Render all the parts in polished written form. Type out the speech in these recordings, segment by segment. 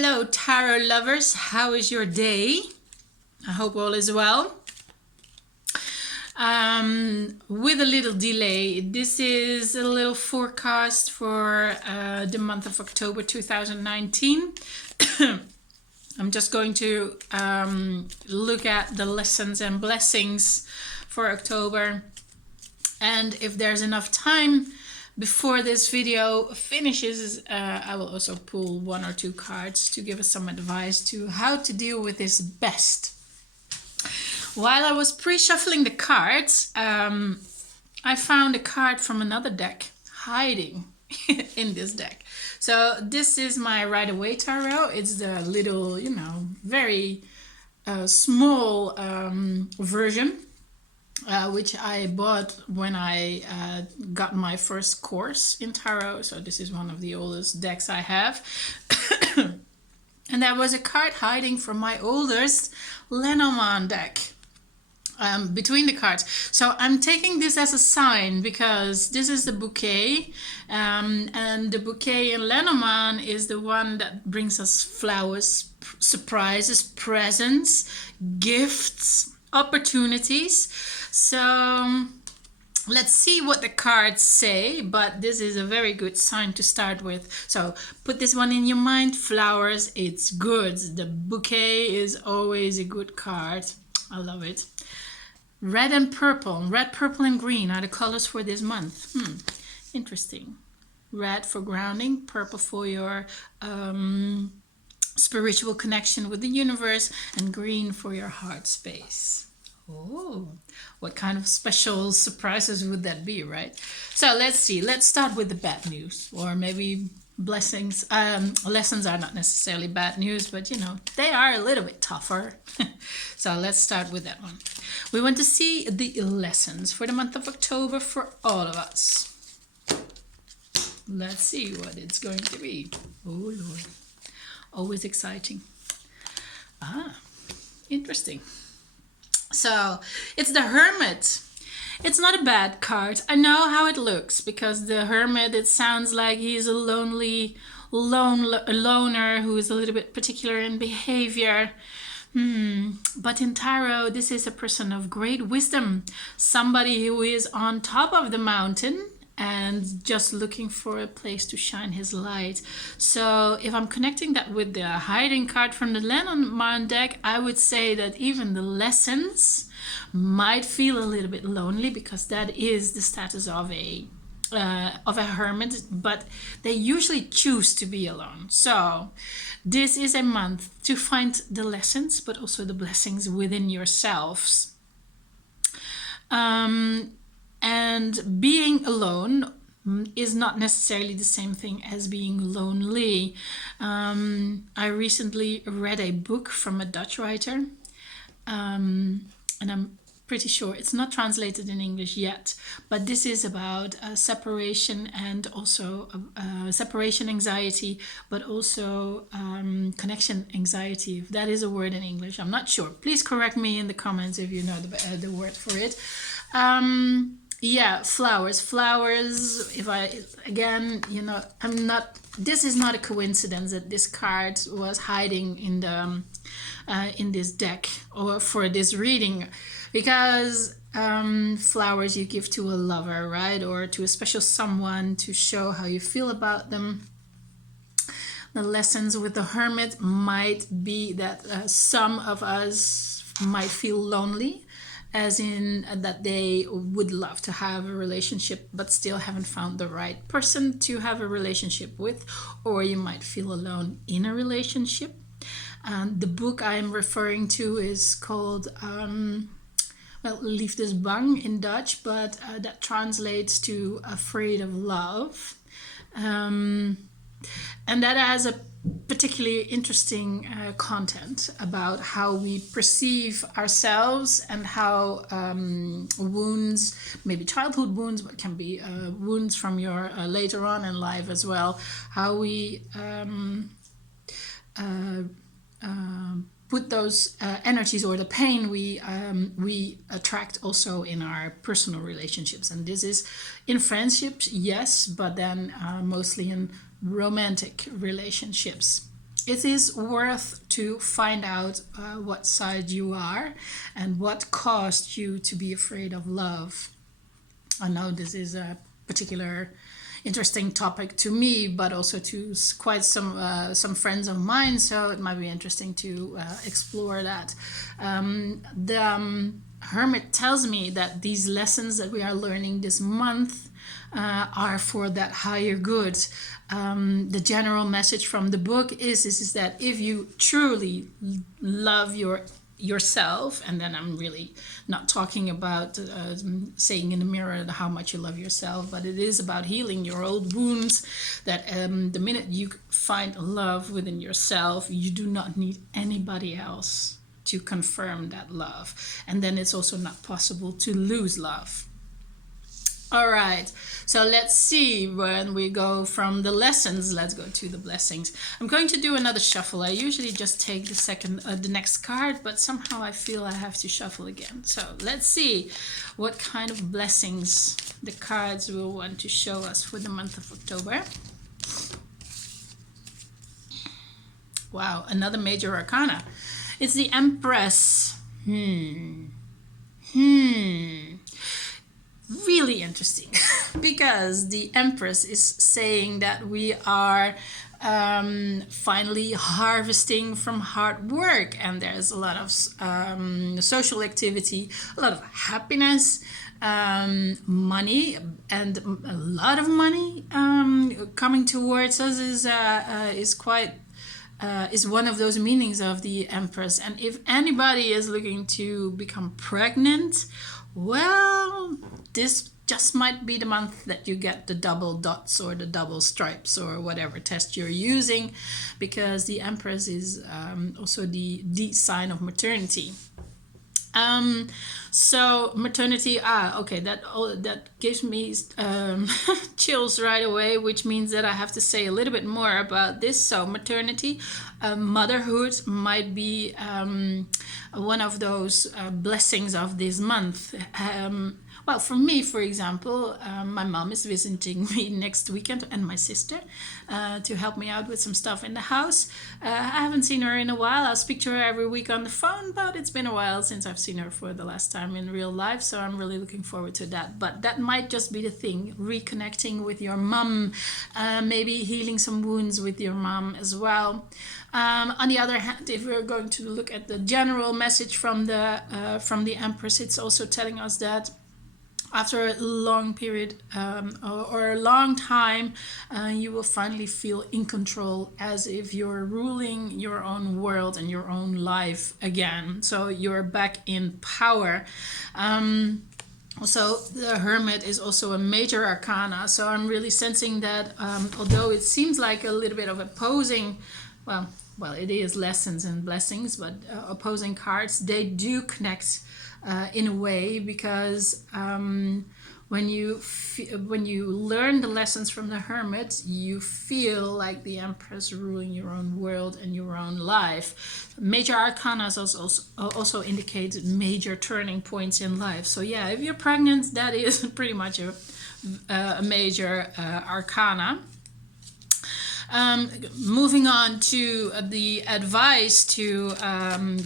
Hello tarot lovers, how is your day? I hope all is well. With a little delay, this is a little forecast for the month of October 2019. I'm just going to look at the lessons and blessings for October, and if there's enough time before this video finishes, I will also pull one or two cards to give us some advice to how to deal with this best. While I was pre-shuffling the cards, I found a card from another deck hiding in this deck. So this is my Right Away Tarot. It's the little, very small version. Which I bought when I got my first course in tarot. So this is one of the oldest decks I have. And there was a card hiding from my oldest Lenormand deck between the cards. So I'm taking this as a sign because this is the bouquet. And the bouquet in Lenormand is the one that brings us flowers, surprises, presents, gifts, opportunities. So let's see what the cards say, but this is a very good sign to start with. So put this one in your mind. Flowers, it's good. The bouquet is always a good card. I love it. Red and purple. Red, purple and green are the colors for this month. Interesting. Red for grounding, purple for your spiritual connection with the universe, and green for your heart space. Oh, what kind of special surprises would that be, right? So let's see. Let's start with the bad news, or maybe blessings. Lessons are not necessarily bad news, but they are a little bit tougher. So let's start with that one. We want to see the lessons for the month of October for all of us. Let's see what it's going to be. Oh Lord. Always exciting. Interesting. So it's the Hermit. It's not a bad card. I know how it looks because the Hermit, it sounds like he's a loner who is a little bit particular in behavior. But in tarot, this is a person of great wisdom, somebody who is on top of the mountain and just looking for a place to shine his light. So if I'm connecting that with the hiding card from the Lenormand deck, I would say that even the lessons might feel a little bit lonely because that is the status of a hermit, but they usually choose to be alone. So this is a month to find the lessons, but also the blessings within yourselves. And being alone is not necessarily the same thing as being lonely. I recently read a book from a Dutch writer, and I'm pretty sure it's not translated in English yet, but this is about separation and also separation anxiety, but also connection anxiety, if that is a word in English. I'm not sure. Please correct me in the comments if you know the word for it. Yeah, flowers. If this is not a coincidence that this card was hiding in the in this deck or for this reading, because flowers you give to a lover, right, or to a special someone to show how you feel about them. The lessons with the Hermit might be that some of us might feel lonely, as in that they would love to have a relationship but still haven't found the right person to have a relationship with, or you might feel alone in a relationship. The book I'm referring to is called Liefdesbang in Dutch, but that translates to Afraid of Love. And that has a particularly interesting content about how we perceive ourselves and how wounds, maybe childhood wounds, but can be wounds from your later on in life as well, how we put those energies or the pain we attract also in our personal relationships. And this is in friendships, yes, but then mostly in romantic relationships. it is worth to find out what side you are and what caused you to be afraid of love. I know this is a particular interesting topic to me, but also to quite some friends of mine. So it might be interesting to explore that. The hermit tells me that these lessons that we are learning this month are for that higher good. The general message from the book is that if you truly love yourself, and then I'm really not talking about saying in the mirror how much you love yourself, but it is about healing your old wounds, that the minute you find love within yourself, you do not need anybody else to confirm that love, and then it's also not possible to lose love. All right, so let's see, when we go from the lessons, let's go to the blessings. I'm going to do another shuffle. I usually just take the next card, but somehow I feel I have to shuffle again. So let's see what kind of blessings the cards will want to show us for the month of October. Wow, another major arcana. It's the Empress. Really interesting because the Empress is saying that we are finally harvesting from hard work, and there's a lot of social activity, a lot of happiness, money, and a lot of money coming towards us is quite is one of those meanings of the Empress. And if anybody is looking to become pregnant, well, this just might be the month that you get the double dots or the double stripes or whatever test you're using, because the Empress is also the sign of maternity. So maternity, okay, that gives me chills right away, which means that I have to say a little bit more about this. So maternity, motherhood might be one of those blessings of this month. Well, for me, for example, my mom is visiting me next weekend, and my sister, to help me out with some stuff in the house. I haven't seen her in a while. I'll speak to her every week on the phone, but it's been a while since I've seen her for the last time in real life, so I'm really looking forward to that. But that might just be the thing, reconnecting with your mom, maybe healing some wounds with your mom as well. On the other hand, if we're going to look at the general message from the Empress, it's also telling us that after a long period or a long time, you will finally feel in control, as if you're ruling your own world and your own life again. So you're back in power. So the Hermit is also a major arcana. So I'm really sensing that although it seems like a little bit of opposing, well, it is lessons and blessings, but opposing cards, they do connect in a way, because when you learn the lessons from the Hermit, you feel like the Empress ruling your own world and your own life. Major arcana also indicate major turning points in life. So yeah, if you're pregnant, that is pretty much a major arcana. Moving on to the advice to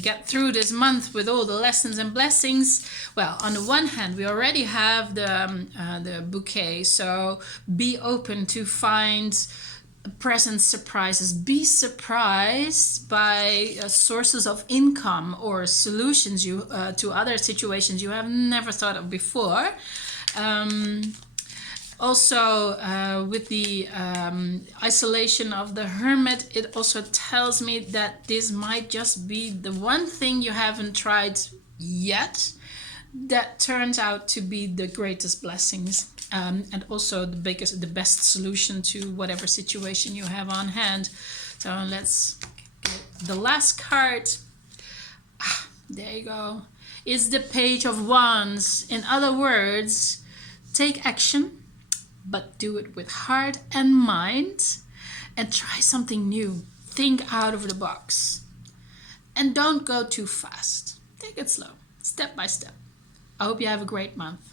get through this month with all the lessons and blessings. Well, on the one hand, we already have the bouquet, so be open to find present surprises. Be surprised by sources of income or solutions to other situations you have never thought of before. Also, with the isolation of the Hermit, it also tells me that this might just be the one thing you haven't tried yet that turns out to be the greatest blessings, and also the best solution to whatever situation you have on hand. So let's get the last card. There you go. It's the Page of Wands. In other words, take action, but do it with heart and mind, and try something new. Think out of the box. And don't go too fast. Take it slow, step by step. I hope you have a great month.